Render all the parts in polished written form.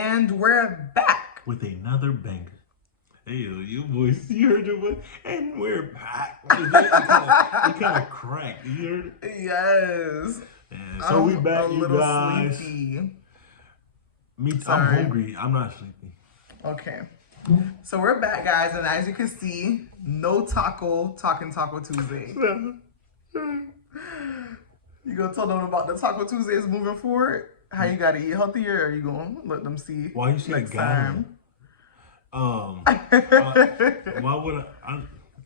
And we're back with another banger. Hey, you boys, you heard it, boy? And we're back. It kind of cracked. You heard it? Yes. Yeah, so we back, you guys. Sleepy. I'm hungry. I'm not sleepy. Okay. So we're back, guys, and as you can see, no Taco Tuesday. You gonna tell them about the Taco Tuesdays moving forward? How you gotta eat healthier, or are you gonna let them see? Why you say next time? Why would I?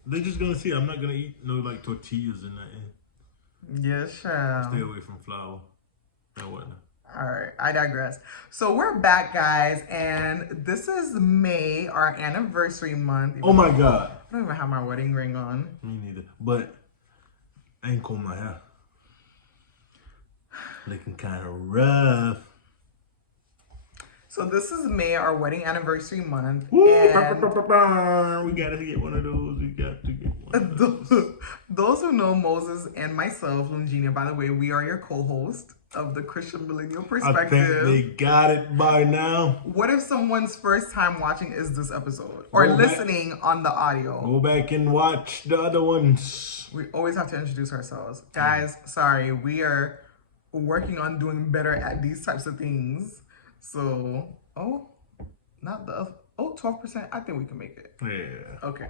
They're just gonna see. I'm not gonna eat no like tortillas and nothing. Yes, child. Stay away from flour and whatnot. All right, I digress. So we're back, guys, and this is May, our anniversary month. Oh my God! I don't even have my wedding ring on. Me neither. But I ain't combed my hair. Looking kind of rough. So this is May, our wedding anniversary month. Woo, and we gotta get one of those. We got to get one of those. Those who know Moses and myself, Loune-Djenia, by the way, we are your co-host of the Christian Millennial Perspective. I think they got it by now. What if someone's first time watching is this episode? Or listening on the audio? Go back and watch the other ones. We always have to introduce ourselves. Guys, sorry, we are working on doing better at these types of things. So, 12%. I think we can make it. Yeah. Okay.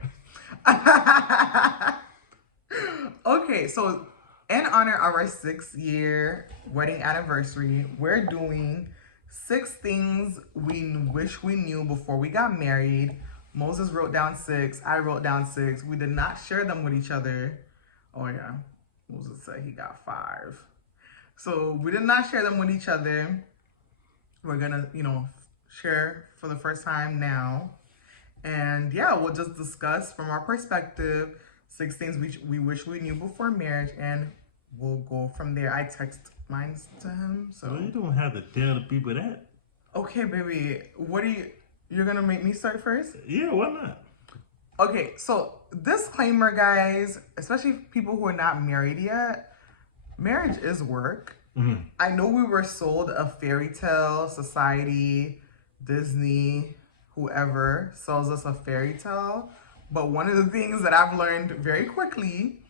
Okay, so in honor of our 6-year wedding anniversary, we're doing 6 things we wish we knew before we got married. Moses wrote down 6. I wrote down 6. We did not share them with each other. Oh, yeah. Moses said he got 5. So we did not share them with each other. We're gonna, share for the first time now. And yeah, we'll just discuss from our perspective 6 things we wish we knew before marriage, and we'll go from there. I text mine to him, so. Well, you don't have to tell the people that. Okay, baby. You're gonna make me start first? Yeah, why not? Okay, so disclaimer, guys, especially people who are not married yet, marriage is work. Mm-hmm. I know we were sold a fairy tale, society, Disney, whoever sells us a fairy tale. But one of the things that I've learned very quickly,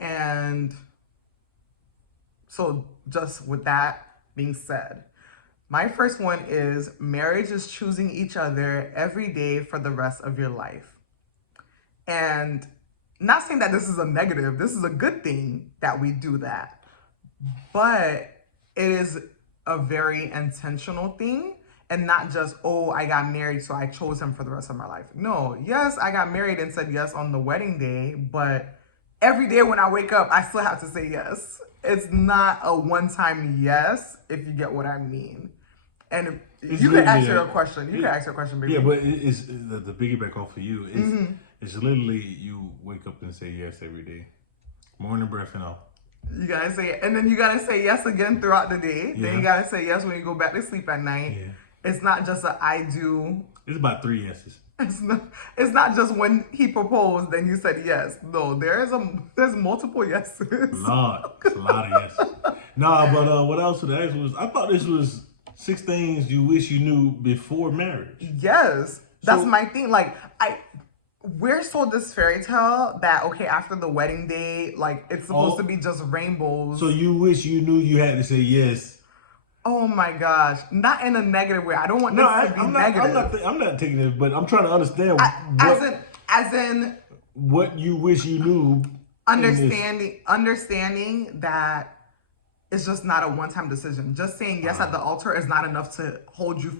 and so just with that being said, my first one is marriage is choosing each other every day for the rest of your life. And not saying that this is a negative, this is a good thing that we do that. But it is a very intentional thing, and not just, I got married, so I chose him for the rest of my life. No, yes, I got married and said yes on the wedding day, but every day when I wake up, I still have to say yes. It's not a one-time yes, if you get what I mean. And you can ask her a question. You can ask her a question, baby. Yeah, but it's the piggyback off of you. It's literally you wake up and say yes every day. Morning breath and all. You gotta say it. And then you gotta say yes again throughout the day. Yeah. Then you gotta say yes when you go back to sleep at night. Yeah. It's not just a I do. It's about 3 yeses. It's not just when he proposed, then you said yes. No, there's multiple yeses. It's a lot of yeses. Nah, but what else would I ask was, I thought this was 6 things you wish you knew before marriage. Yes. That's my thing. Like, we're sold this fairy tale that, okay, after the wedding day, like, it's supposed to be just rainbows. So you wish you knew you had to say yes. Oh my gosh. Not in a negative way. I don't want this to be negative. I'm not taking this, but I'm trying to understand as in what you wish you knew. Understanding that it's just not a one-time decision. Just saying yes at the altar is not enough to hold you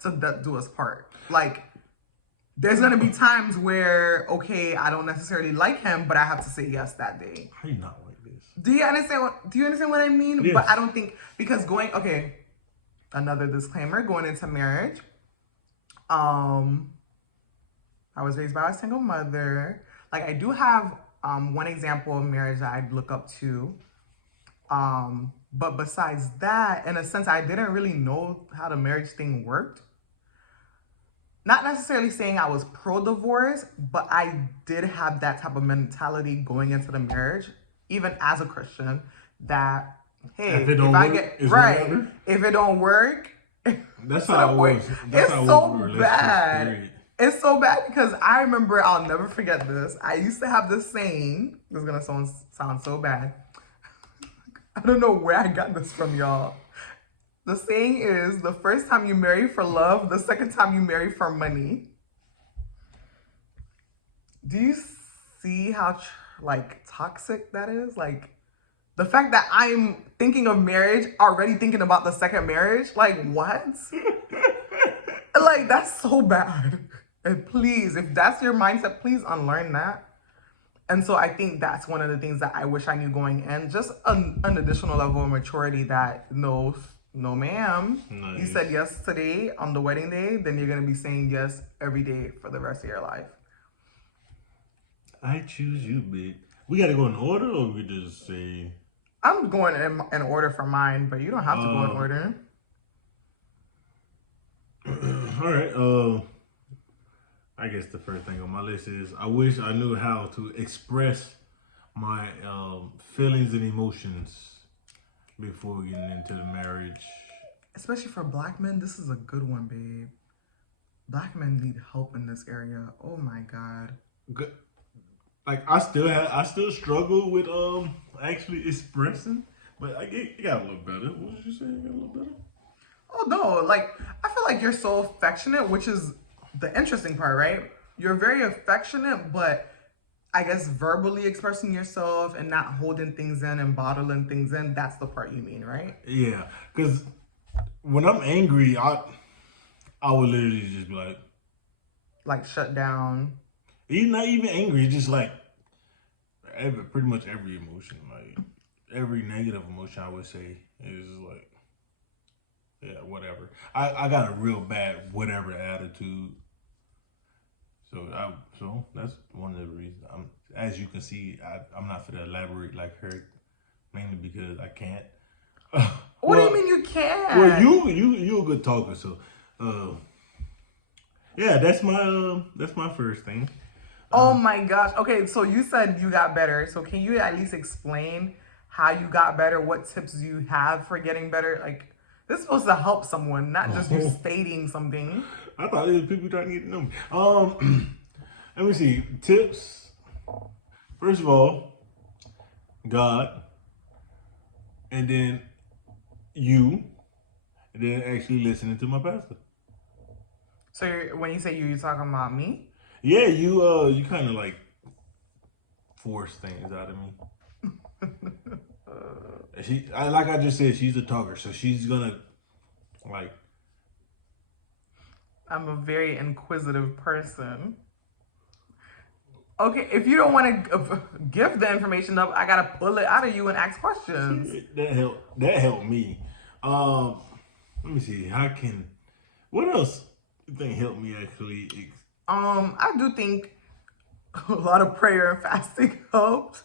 to do us part. Like, there's gonna be times where, okay, I don't necessarily like him, but I have to say yes that day. How you not like this? Do you understand what I mean? Yes. But I don't think, because another disclaimer, going into marriage, I was raised by a single mother. Like, I do have one example of marriage that I look up to. But besides that, in a sense, I didn't really know how the marriage thing worked. Not necessarily saying I was pro-divorce, but I did have that type of mentality going into the marriage, even as a Christian, that, hey, if it don't work, That's To how the I point, was. That's how I it's was with so relationships. bad. Period. It's so bad because I remember, I'll never forget this. I used to have this saying. This is gonna sound so bad. I don't know where I got this from, y'all. The saying is, the first time you marry for love, the second time you marry for money. Do you see how like toxic that is? Like the fact that I'm thinking of marriage, already thinking about the second marriage. Like what? Like that's so bad. And please, if that's your mindset, please unlearn that. And so I think that's one of the things that I wish I knew going in. Just an additional level of maturity that no, no, ma'am. You said Nice. yes today on the wedding day, then you're gonna be saying yes every day for the rest of your life. I choose you, bitch. We gotta go in order, or we just say, I'm going in order for mine, but you don't have to go in uh, order. all right. I guess the first thing on my list is I wish I knew how to express my feelings and emotions before getting into the marriage. Especially for black men, this is a good one, babe. Black men need help in this area. Oh my God. Good. Like I still struggle with actually expressing, but it got a little better. What did you say? It got a little better. Oh no, like I feel like you're so affectionate, which is the interesting part, right? You're very affectionate, but I guess verbally expressing yourself and not holding things in and bottling things in, that's the part you mean, right? Yeah, because when I'm angry, I would literally just be like, Like shut down. even not even angry, just like pretty much every emotion, like every negative emotion, I would say is like, yeah, whatever. I got a real bad whatever attitude. So that's one of the reasons. As you can see, I'm not gonna elaborate like her, mainly because I can't. What do you well, mean you well, can't? you a good talker, so uh, yeah, that's my first thing. Oh Uh, my gosh. Okay, so you said you got better. So can you at least explain how you got better? What tips you have for getting better? Like this is supposed to help someone, not just you oh, stating something. I thought it was people trying to get to know me. Let me see tips. First of all, God, and then you, and then actually listening to my pastor. So when you say you're talking about me? Yeah, you kind of like force things out of me. Like I just said, she's a talker, so she's gonna like. I'm a very inquisitive person. Okay, if you don't want to give the information up, I gotta pull it out of you and ask questions. See, that helped me. Um, let me see. How can what else you think helped me actually? I do think a lot of prayer and fasting helps.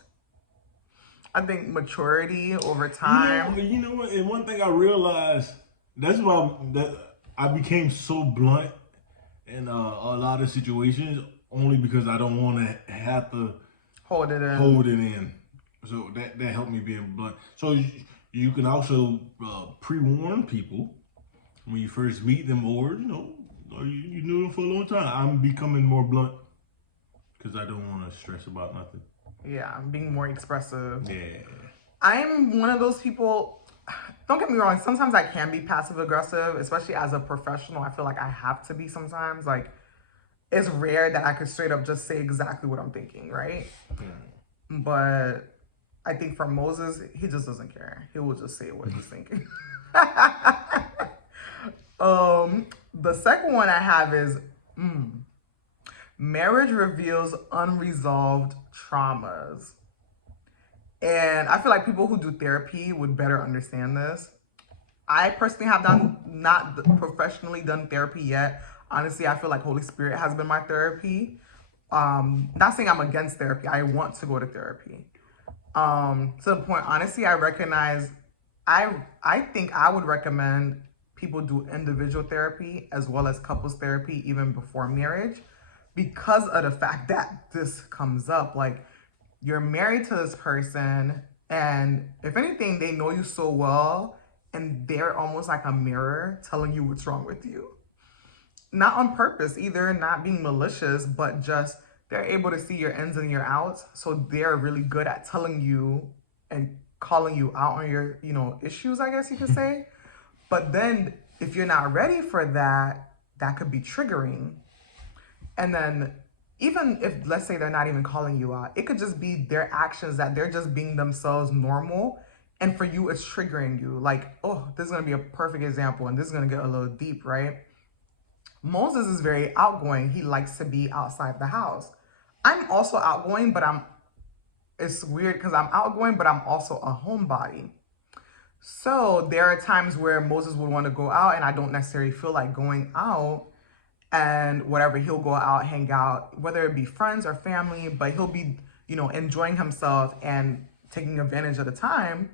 I think maturity over time. You know what? And one thing I realized that's why that I became so blunt in a lot of situations only because I don't want to have to Hold it in. hold it in. So that helped me being blunt. So you can also pre-warn people when you first meet them, or or you knew them for a long time. I'm becoming more blunt because I don't want to stress about nothing. Yeah, I'm being more expressive. Yeah. I'm one of those people. Don't get me wrong. Sometimes I can be passive aggressive, especially as a professional. I feel like I have to be sometimes. Like it's rare that I could straight up just say exactly what I'm thinking, right? But I think for Moses, he just doesn't care. He will just say what he's thinking. The second one I have is marriage reveals unresolved traumas. And I feel like people who do therapy would better understand this. I personally have not professionally done therapy yet. Honestly, I feel like Holy Spirit has been my therapy. Not saying I'm against therapy. I want to go to therapy. To the point, honestly, I recognize, I think I would recommend people do individual therapy as well as couples therapy even before marriage because of the fact that this comes up. Like you're married to this person, and if anything, they know you so well and they're almost like a mirror telling you what's wrong with you. Not on purpose either, not being malicious, but just they're able to see your ins and your outs. So they're really good at telling you and calling you out on your, issues, I guess you could say. But then if you're not ready for that, that could be triggering. And then even if, let's say, they're not even calling you out, it could just be their actions that they're just being themselves normal. And for you, it's triggering you. Like, oh, this is going to be a perfect example. And this is going to get a little deep, right? Moses is very outgoing. He likes to be outside the house. I'm also outgoing, but it's weird because I'm outgoing, but I'm also a homebody. So there are times where Moses would want to go out and I don't necessarily feel like going out, and whatever, he'll go out, hang out, whether it be friends or family, but he'll be, enjoying himself and taking advantage of the time.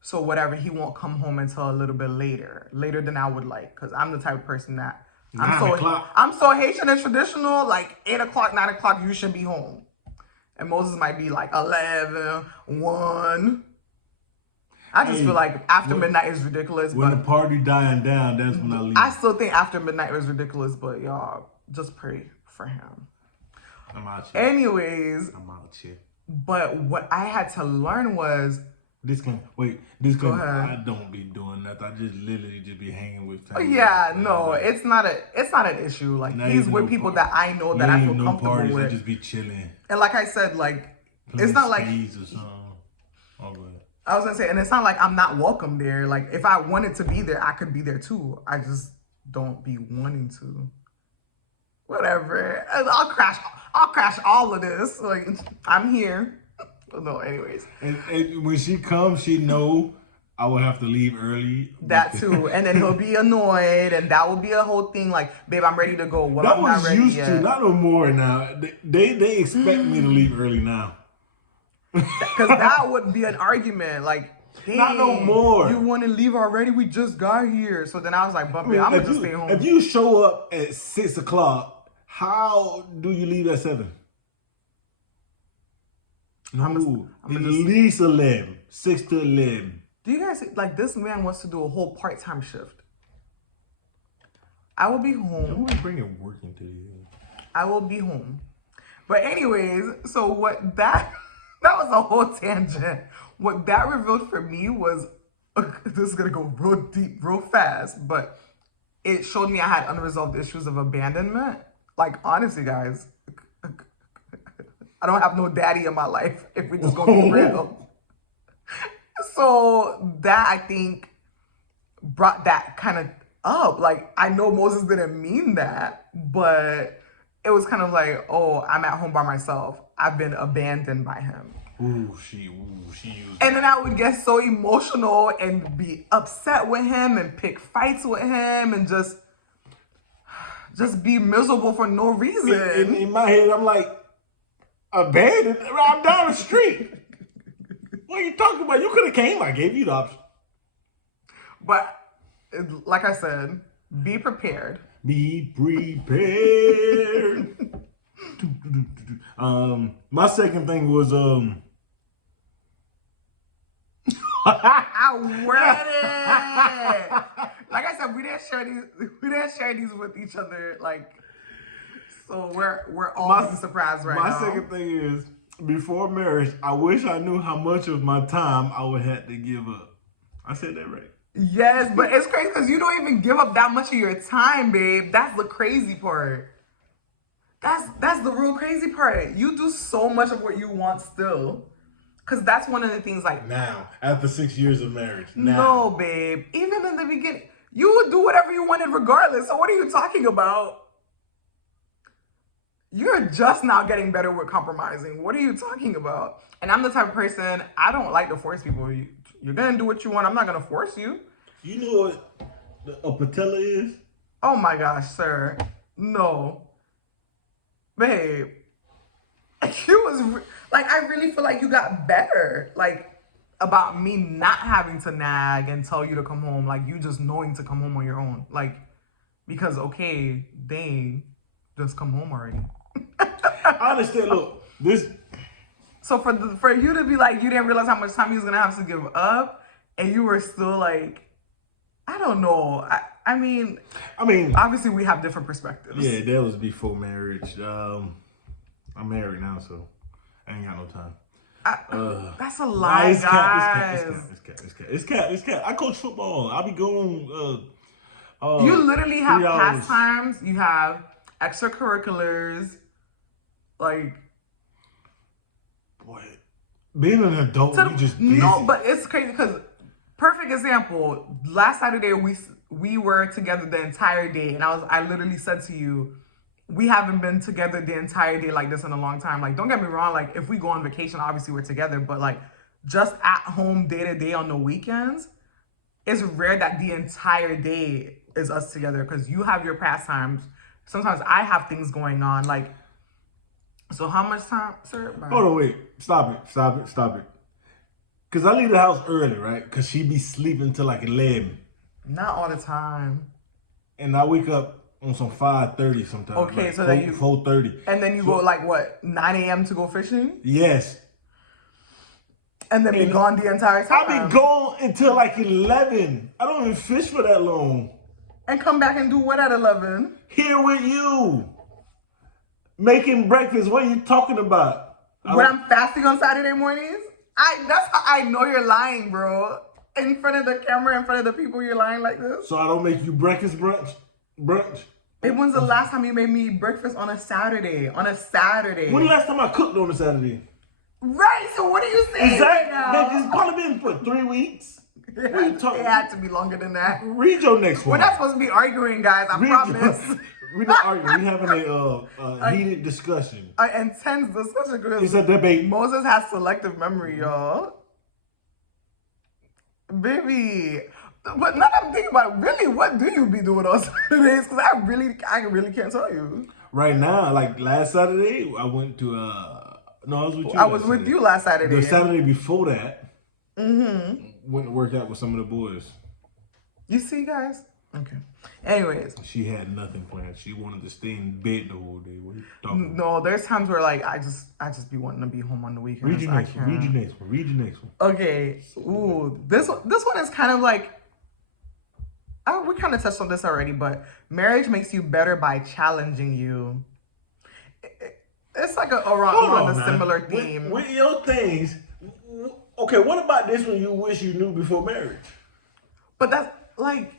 So whatever, he won't come home until a little bit later than I would like, because I'm the type of person that I'm so Haitian and traditional, like 8 o'clock, 9 o'clock, you should be home. And Moses might be like 11, 1. I just feel like after midnight is ridiculous. When the party dying down, that's when I leave. I still think after midnight is ridiculous, but y'all just pray for him. I'm out here. Anyways. I'm out here. But what I had to learn was, Go ahead. I don't be doing nothing. I just literally just be hanging with family. Yeah, no, it's not an issue. Like, he's with people that I know that I feel comfortable with. I just be chilling. And like I said, like, it's not like, I was gonna say, and it's not like I'm not welcome there. Like, if I wanted to be there, I could be there too. I just don't be wanting to. Whatever. I'll crash all of this. Like, I'm here. No, anyways. And when she comes, she know I will have to leave early. That too. And then he'll be annoyed, and that will be a whole thing. Like, babe, I'm ready to go. Well, that I'm was not ready used yet. to, not no more now. They expect me to leave early now. Because that would be an argument. Like, hey, not no more. You want to leave already? We just got here. So then I was like, but babe, I'm going to just stay home. If you show up at 6 o'clock, how do you leave at 7? No, at least 11. 6 to 11. Do you guys, like, this man wants to do a whole part-time shift. I will be home. Don't bring work into you. I will be home. But anyways, so what that was a whole tangent. What that revealed for me was, this is going to go real deep, real fast, but it showed me I had unresolved issues of abandonment. Like, honestly, guys, I don't have no daddy in my life, if we just gonna be real. So that, I think, brought that kind of up. Like, I know Moses didn't mean that, but it was kind of like, oh, I'm at home by myself. I've been abandoned by him. She used And then I would get so emotional and be upset with him and pick fights with him and just be miserable for no reason. In my head, I'm like, abandoned? I'm down the street. What are you talking about? You could have came. I gave you the option. But like I said, be prepared. Be prepared. My second thing was I read it. Like I said, we didn't share these with each other. Like, so we're all being surprised right now. My second thing is, before marriage, I wish I knew how much of my time I would have to give up. I said that right. Yes, but it's crazy because you don't even give up that much of your time, babe. That's the crazy part. That's the real crazy part. You do so much of what you want still. Because that's one of the things, like... Now, after 6 years of marriage. Now. No, babe. Even in the beginning, you would do whatever you wanted regardless. So what are you talking about? You're just now getting better with compromising. What are you talking about? And I'm the type of person, I don't like to force people. You're going to do what you want. I'm not going to force you. You know what a patella is? Oh my gosh, sir. No. Babe. You was... Like, I really feel like you got better. Like, about me not having to nag and tell you to come home. Like, you just knowing to come home on your own. Like, because, okay, dang, just come home already. I understand. Look, this... So for you to be like, you didn't realize how much time you was going to have to give up, and you were still, like, I don't know. I mean, I mean, obviously we have different perspectives. yeah, that was before marriage. I'm married now, so I ain't got no time. That's a Nah, lie, it's cap, it's cap, it's guys. cap, it's cap, it's cap, it's cap, it's cap. I coach football. I be going You literally 3 have hours. pastimes. You have extracurriculars. Like, Boy, being an adult, you just busy. no, but it's crazy because perfect example. Last Saturday we were together the entire day, and I literally said to you, we haven't been together the entire day like this in a long time. Like, don't get me wrong. Like, if we go on vacation, obviously we're together, but like just at home day to day on the weekends, it's rare that the entire day is us together because you have your pastimes. Sometimes I have things going on. Like, so how much time, sir? Bye. Hold on, wait. Stop it. Cause I leave the house early, right? Cause she be sleeping till like 11. Not all the time. And I wake up on some 5:30 sometimes. Okay, like so then you 4:30. And then you go like what, 9 a.m. to go fishing? Yes. And then be gone the entire time. I be gone until like 11. I don't even fish for that long. And come back and do what at 11? Here with you. Making breakfast. What are you talking about? When I'm fasting on Saturday mornings? That's how I know you're lying, bro. In front of the camera, in front of the people, you're lying like this. So I don't make you breakfast brunch? Hey, when's the last time you made me breakfast on a Saturday? On a Saturday. When the last time I cooked on a Saturday? Right, so what are you saying Exactly. right now? It's probably been, for 3 weeks? What are you talking? It had to be longer than that. Read your next one. We're not supposed to be arguing, guys, I promise. We're not arguing. We're having a heated discussion. An intense discussion because It's a debate. Moses has selective memory, y'all. Baby. But now that I'm thinking about it, really, what do you be doing on Saturdays? Because I really can't tell you. Right now, like last Saturday, I went to no, I was with you. I was with you last Saturday. The Saturday before that, went to work out with some of the boys. You see, guys? Okay. Anyways. She had nothing planned. She wanted to stay in bed the whole day. What are you talking about? No, there's times where like I just be wanting to be home on the weekends. Read your next one. Read your next one. Read your next one. Okay. Ooh, this one is kind of like, we kind of touched on this already, but marriage makes you better by challenging you. It's like around a similar theme. With your things, okay, what about this one you wish you knew before marriage? But that's like,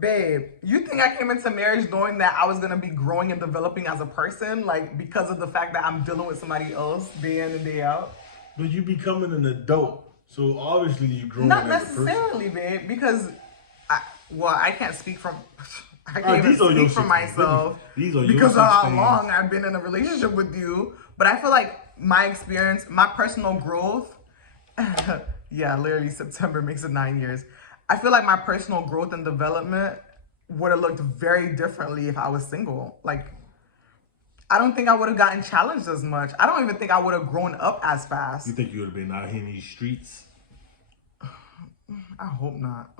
babe, you think I came into marriage knowing that I was going to be growing and developing as a person, like because of the fact that I'm dealing with somebody else day in and day out? But you becoming an adult, so obviously you growing Not as a person. necessarily, babe, because I can't speak from I can't even speak for myself because of how long I've been in a relationship with you. But I feel like my experience, my personal growth, yeah, literally September makes it 9 years. I feel like my personal growth and development would have looked very differently if I was single. Like, I don't think I would have gotten challenged as much. I don't even think I would have grown up as fast. You think you would have been out here in these streets? I hope not.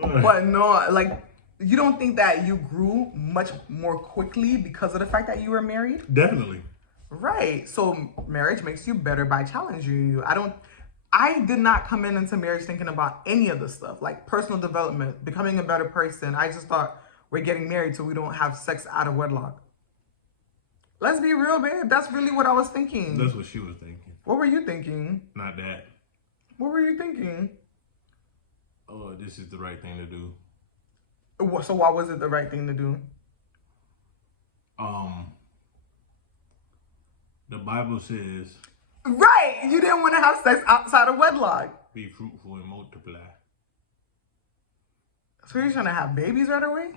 But no, like, you don't think that you grew much more quickly because of the fact that you were married? Definitely. Right. So marriage makes you better by challenging you. I did not come into marriage thinking about any of this stuff, like personal development, becoming a better person. I just thought we're getting married so we don't have sex out of wedlock. Let's be real, babe. That's really what I was thinking. That's what she was thinking. What were you thinking? Not that. What were you thinking? Oh, this is the right thing to do. So why was it the right thing to do? The Bible says, right, you didn't want to have sex outside of wedlock. be fruitful and multiply. So you're trying to have babies right away?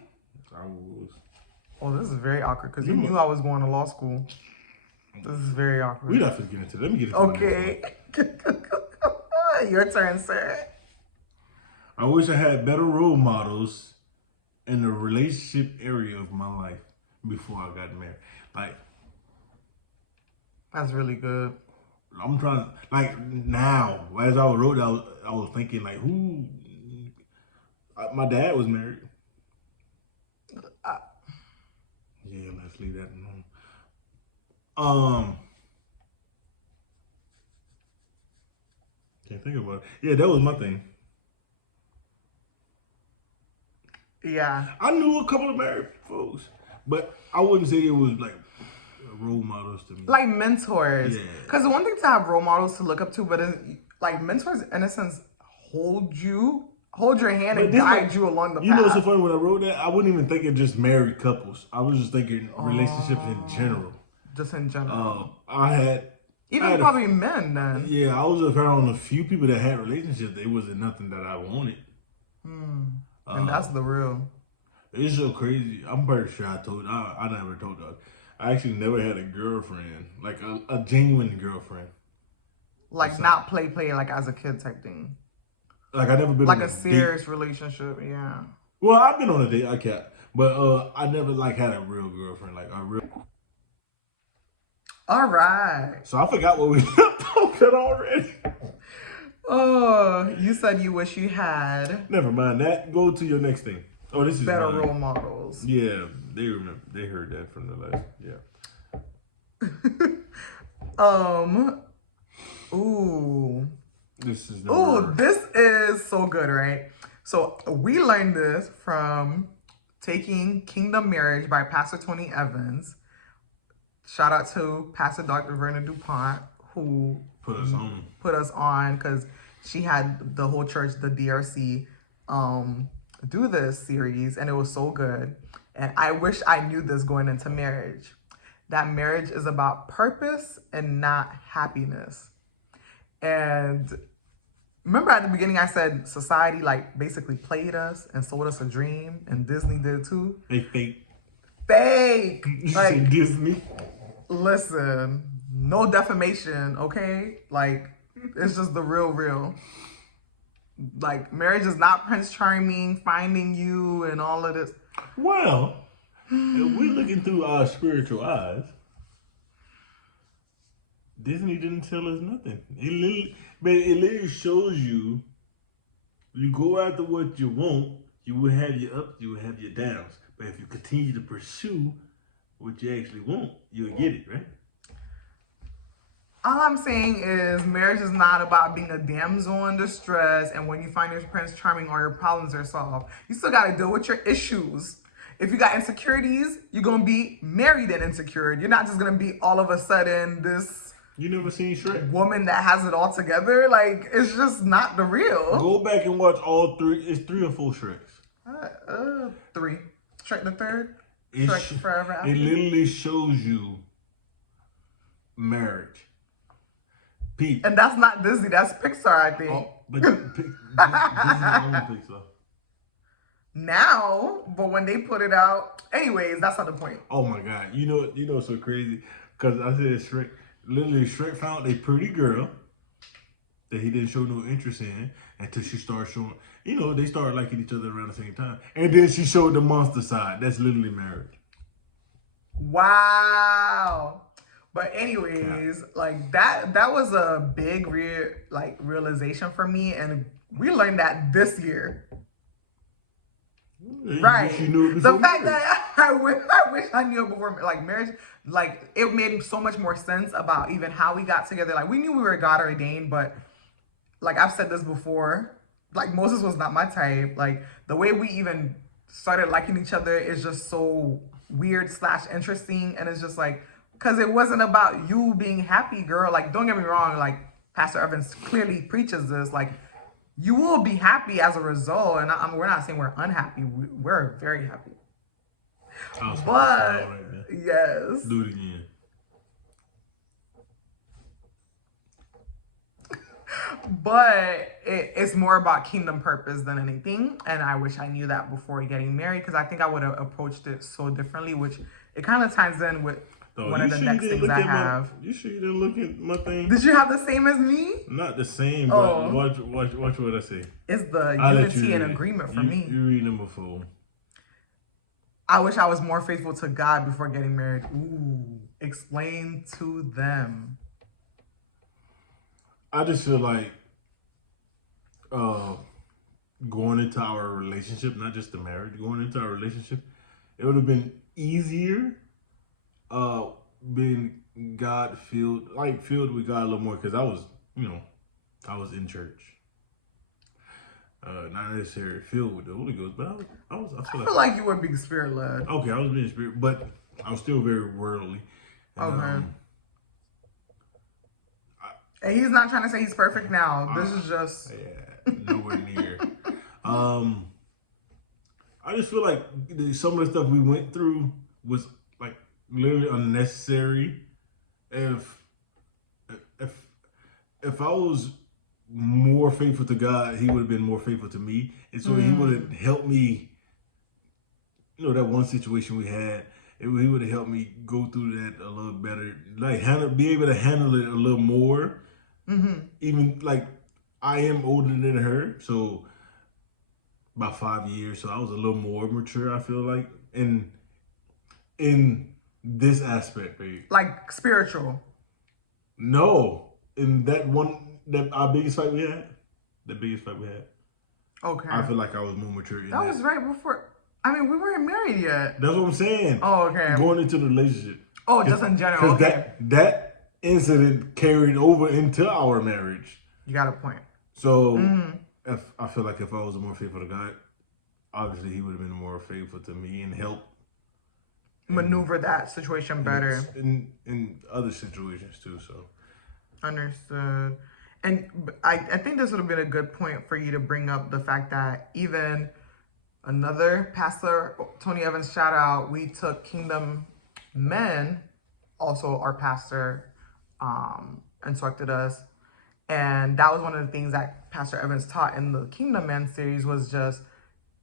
I was. Oh, this is very awkward because you knew I was going to law school. This is very awkward. We're not going to get into it. Let me get into it. Okay. Your turn, sir. I wish I had better role models in the relationship area of my life before I got married. Like, that's really good. I'm trying to, like, now, as I wrote it, I was thinking, like, who? My dad was married. Yeah, let's leave that alone. Can't think about it. Yeah, that was my thing. Yeah. I knew a couple of married folks, but I wouldn't say it was like role models to me. Like mentors. Yeah. Because the one thing to have role models to look up to, but like mentors, in a sense, hold your hand But and this guide might, you along the you know, it's so path. funny when I wrote that. I wasn't even thinking just married couples. I was just thinking relationships in Oh, general. just in general. I had, Even a, probably men then. yeah, I was around a few people that had relationships. It wasn't nothing that I wanted. And Uh, that's the real. it's so crazy. I'm pretty sure I never told her. I actually never had a girlfriend, like a genuine girlfriend. Like Besides, not play like as a kid type thing. like I never been Like on a a date. serious relationship, yeah. Well, I've been on a date, I can't. But I never like had a real girlfriend, like a real. All right. So I forgot what we talking already. Oh, you said you wish you had Never mind that. Go to your next thing. Oh, this is better mine. role models. Yeah, they remember. They heard that from the last. Yeah. Um, ooh. This is Ooh, number. this is so good, right? So we learned this from Taking Kingdom Marriage by Pastor Tony Evans. Shout out to Pastor Dr. Verna DuPont, who Put us on. put us on because she had the whole church, the DRC, do this series, and it was so good. And I wish I knew this going into marriage. That marriage is about purpose and not happiness. And remember at the beginning I said society like basically played us and sold us a dream, and Disney did too. They fake. Fake. You Like, say Disney. listen, no defamation, okay? Like, it's just the real. Like, marriage is not Prince Charming finding you and all of this. Well, if we're looking through our spiritual eyes, Disney didn't tell us nothing. It literally shows you. You go after what you want, you will have your ups, you will have your downs. But if you continue to pursue what you actually want, you'll get it, right? All I'm saying is marriage is not about being a damsel in distress, and when you find your Prince Charming, all your problems are solved. You still got to deal with your issues. If you got insecurities, you're going to be married and insecure. You're not just going to be all of a sudden this You never seen Shrek? woman that has it all together. Like, it's just not the real. Go back and watch all three. It's 3 or 4 Shreks. 3. Shrek the Third. It Shrek sh- Forever After. It literally shows you marriage. Pete. And that's not Disney. That's Pixar, I think. Oh, but Disney owns Pixar. Now, but when they put it out, anyways, that's not the point. Oh my God! You know what's so crazy? Because I said Shrek. Literally, Shrek found a pretty girl that he didn't show no interest in until she started showing. You know, they started liking each other around the same time, and then she showed the monster side. That's literally marriage. Wow. But anyways, like that was a big realization for me, and we learned that this year. Right. She knew it The before fact marriage. that I wish I knew it before, like marriage, like it made so much more sense about even how we got together. Like we knew we were God ordained, but like I've said this before, like Moses was not my type. Like the way we even started liking each other is just so weird / interesting, and it's just like because it wasn't about you being happy, girl. Like don't get me wrong, like Pastor Evans clearly preaches this, like. You will be happy as a result, and we're not saying we're unhappy. We're very happy. But yes, Do it again. but it's more about kingdom purpose than anything. And I wish I knew that before getting married, because I think I would have approached it so differently. Which it kind of ties in with one of the next things I have. You sure you didn't look at my thing? Did you have the same as me? Not the same, but watch what I say. It's the unity and agreement for me. You read number 4. I wish I was more faithful to God before getting married. Ooh, explain to them. I just feel like going into our relationship, not just the marriage, going into our relationship, it would have been easier being filled with God a little more, because I was in church. not necessarily filled with the Holy Ghost, but I I feel feel like like you were being spirit led. okay, I was being spirit, but I was still very worldly, and Okay. And he's not trying to say he's perfect now. This is just yeah, nowhere near. Um, I just feel like some of the stuff we went through was like literally unnecessary. If if if I was more faithful to God, He would have been more faithful to me, and so He would have helped me. You know that one situation we had. He would have helped me go through that a little better, like be able to handle it a little more. Even like I am older than her, so about 5 years. So I was a little more mature. I feel like in this aspect, right? like spiritual. No, in that our biggest fight we had, the biggest fight we had. I Okay. feel like I was more mature in That that. was right before. I mean, we weren't married yet. That's what I'm saying. Oh, okay. Going into the relationship. Oh, just in general. Because Okay. that incident carried over into our marriage. You got a point. So if I feel like if I was more faithful to God, obviously He would have been more faithful to me and help Maneuver that situation better. in other situations too. So Understood. And I think this would have been a good point for you to bring up the fact that even another pastor, Tony Evans, shout out, we took Kingdom Men, also our pastor, instructed us. And that was one of the things that Pastor Evans taught in the Kingdom Men series was just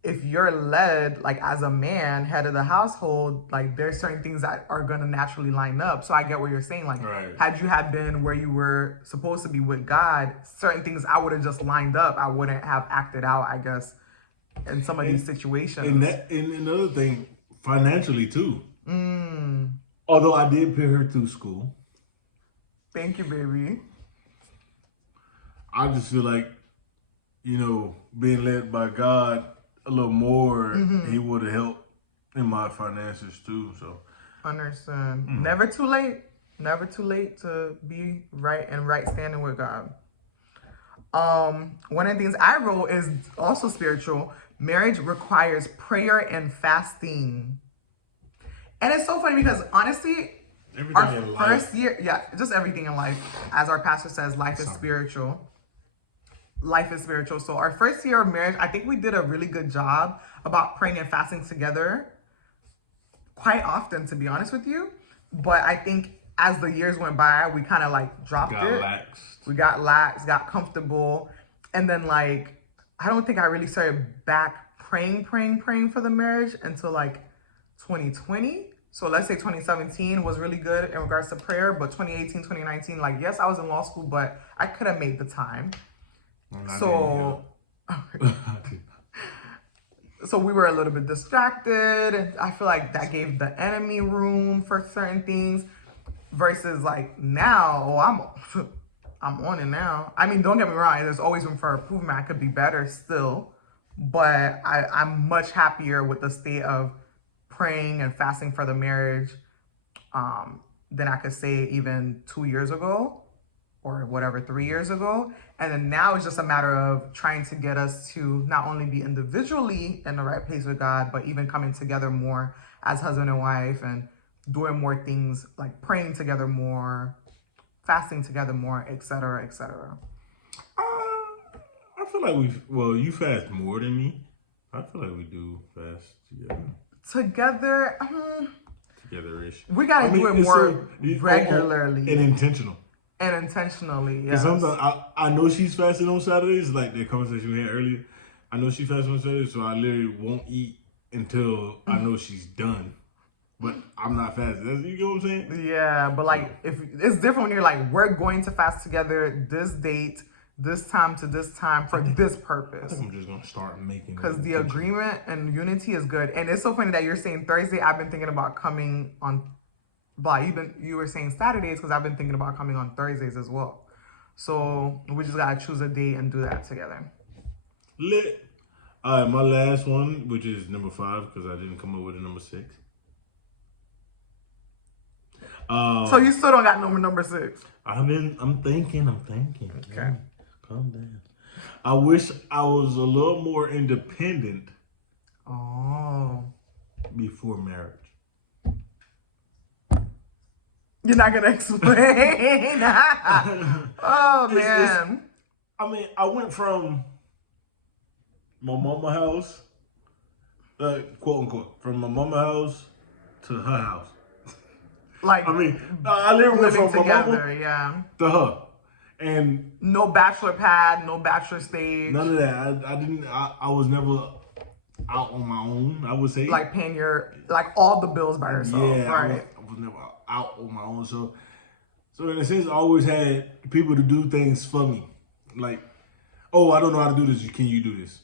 if you're led like as a man, head of the household, like there's certain things that are gonna naturally line up. So I get what you're saying. Like right. had you had been where you were supposed to be with God, certain things I would have just lined up. I wouldn't have acted out, I guess, in some of these situations. And another thing, financially too. Although I did put her through school. Thank you, baby. I just feel like, being led by God a little more, He would have helped in my finances too. So Understand. Never too late. Never too late to be right and right standing with God. One of the things I wrote is also spiritual. Marriage requires prayer and fasting. And it's so funny because honestly, everything our in life. first year, yeah, just everything in life. As our pastor says, life is spiritual. Life is spiritual. So our first year of marriage, I think we did a really good job about praying and fasting together quite often, to be honest with you. But I think as the years went by, we kind of like dropped it. We got lax, got comfortable. And then like, I don't think I really started back praying for the marriage until like 2020. So let's say 2017 was really good in regards to prayer, but 2018, 2019, like, yes, I was in law school, but I could have made the time. So we were a little bit distracted, and I feel like that gave the enemy room for certain things versus like now, I'm on it now. I mean, don't get me wrong, there's always room for improvement. I could be better still, but I'm much happier with the state of praying and fasting for the marriage than I could say even 2 years ago or whatever, 3 years ago. And then now it's just a matter of trying to get us to not only be individually in the right place with God, but even coming together more as husband and wife and doing more things like praying together more, fasting together more, etc., etc. I feel like you fast more than me. I feel like we do fast together. Together-ish. We gotta do it more regularly. And intentional. And intentionally, Because yes. sometimes I know she's fasting on Saturdays, like the conversation we had earlier. I know she's fasting on Saturdays, so I literally won't eat until I know she's done. But I'm not fasting. You get what I'm saying? Yeah, but like if it's different when you're like, we're going to fast together this date, this time to this time for this purpose. I think I'm just gonna start making because the agreement and unity is good. And it's so funny that you're saying Thursday. I've been thinking about coming on. But you were saying Saturdays because I've been thinking about coming on Thursdays as well. So we just gotta choose a date and do that together. Lit. All right, my last one, which is number 5, because I didn't come up with a number 6. So you still don't got number 6. I'm thinking. Okay. Calm down. I wish I was a little more independent Oh. before marriage. You're not gonna explain. Oh It's man. I mean, I went from my mama house, quote unquote, from my mama house to her house. Like I mean, I literally went living from my mama together, yeah. to her, and No bachelor pad, no bachelor stage. none of that. I didn't. I was never out on my own. I would say, Like paying all the bills by yourself, yeah, right? I was never out on my own. So in a sense, I always had people to do things for me. Like, oh, I don't know how to do this. Can you do this?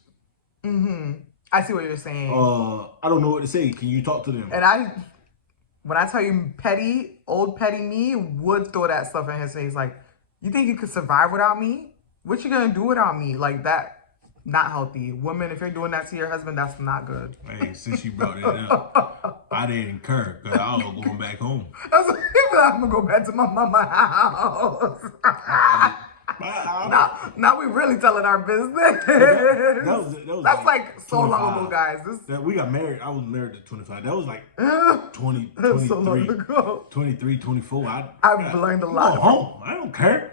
I see what you're saying. I don't know what to say. Can you talk to them? And when I tell you old petty me would throw that stuff in his face. Like, you think you could survive without me? What you gonna do without me? Like that, not healthy. Women, if you're doing that to your husband, that's not good. Hey, since you brought it up, I didn't incur because I was going back home. That's what I'm gonna go back to my mama house. Now we really telling our business. That was That's like so 25. long ago, guys. We got married. I was married at 25. That was like 20, That's so long 23, ago. 23, 24. I've learned a lot. Go home. I don't care.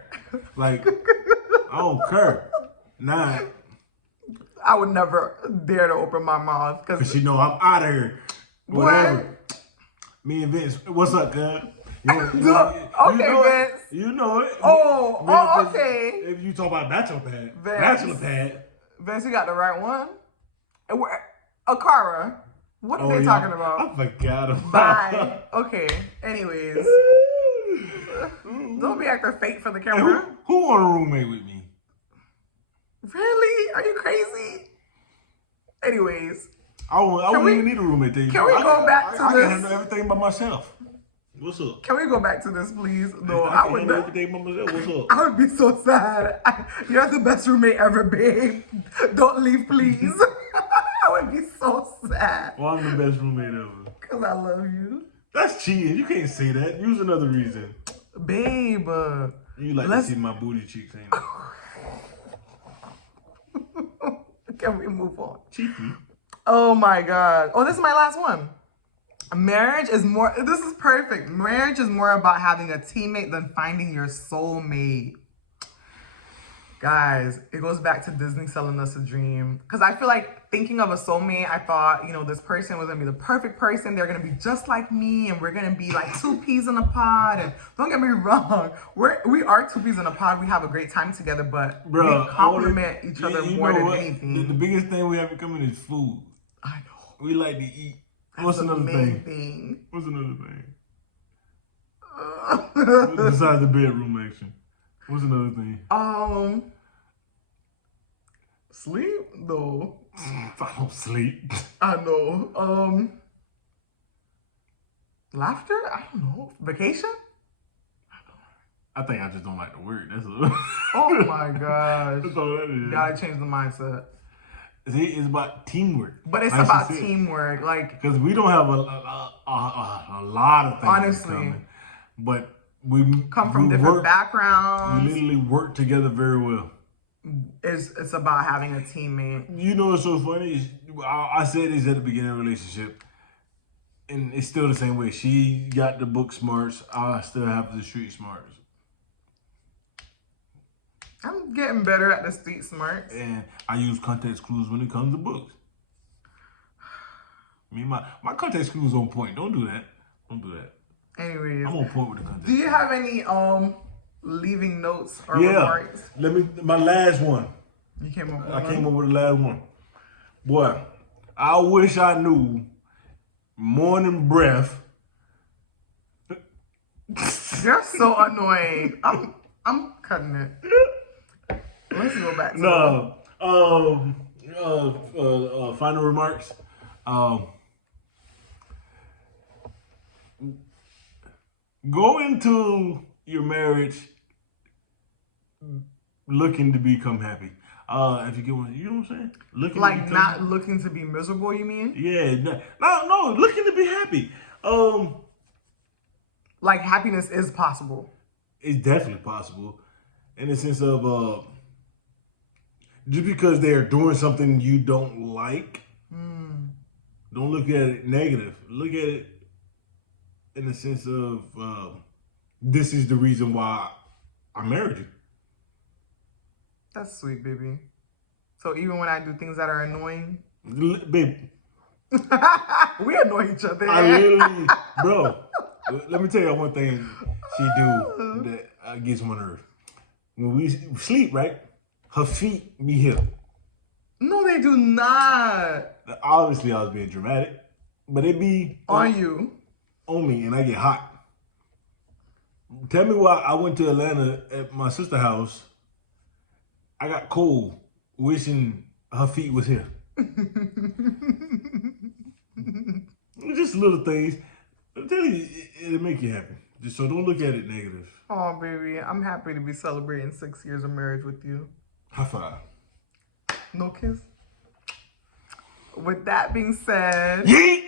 Like, I don't care. Nah, I would never dare to open my mouth because you know I'm out of here. Whatever. Me and Vince, what's up, cuz? Okay, Vince. You know it. Okay. If you talk about bachelor pad, Vince, you got the right one. Akara, what are they talking about? I forgot about. Bye. Okay. Anyways, don't be acting fake for the camera. Who want a roommate with me? Really? Are you crazy? Anyways, I don't even need a roommate. Can we go back to this? I can handle everything by myself. What's up? Can we go back to this, please? No, I can handle everything by myself. What's up? I would be so sad. You're the best roommate ever, babe. Don't leave, please. I would be so sad. Well, I'm the best roommate ever. Because I love you. That's cheating. You can't say that. Use another reason. Babe. You like to see my booty cheeks, ain't it? Can we move on? Cheeky. Oh my God. Oh, this is my last one. This is perfect. Marriage is more about having a teammate than finding your soulmate. Guys, it goes back to Disney selling us a dream. Because I feel like thinking of a soulmate, I thought, this person was going to be the perfect person. They're going to be just like me. And we're going to be like two peas in a pod. And don't get me wrong. We are two peas in a pod. We have a great time together. But we complement each other more than anything. The biggest thing we have in common is food. I know. We like to eat. What's another thing? What's another thing? Besides the bedroom action. What's another thing? Sleep? No. I don't sleep. I know. Laughter? I don't know. Vacation? I think I just don't like the word. That's all. Oh my gosh. That's all that is. Gotta change the mindset. See, it's about teamwork. But it's about teamwork. Like, because we don't have a lot of things. Honestly. But we come from different backgrounds. We literally work together very well. It's about having a teammate. You know what's so funny? I said this at the beginning of the relationship. And it's still the same way. She got the book smarts. I still have the street smarts. I'm getting better at the street smarts. And I use context clues when it comes to books. My context clues on point. Don't do that. Anyways. I'm on point with the context. Do you have any leaving notes or remarks? My last one. You came up with I came up with the last one. Boy, I wish I knew morning breath. You're so annoying. I'm cutting it. Let's go back to final remarks. Go into your marriage looking to become happy. If you get one, you know what I'm saying? Not looking to be miserable, you mean? Yeah, no, looking to be happy. Like happiness is possible. It's definitely possible, in the sense of just because they're doing something you don't like, don't look at it negative. Look at it in the sense of this is the reason why I married you. That's sweet, baby. So even when I do things that are annoying, Baby, we annoy each other. I literally, bro, let me tell you one thing she do that gets on my nerves. When we sleep, right, her feet be here. No, they do not. Obviously, I was being dramatic, but it be On you. on me, and I get hot. Tell me why I went to Atlanta at my sister's house. I got cold, wishing her feet was here. Just little things. I'm telling you, it'll make you happy. Just so don't look at it negative. Oh, baby, I'm happy to be celebrating 6 years of marriage with you. High five. No kiss? With that being said... Yeet!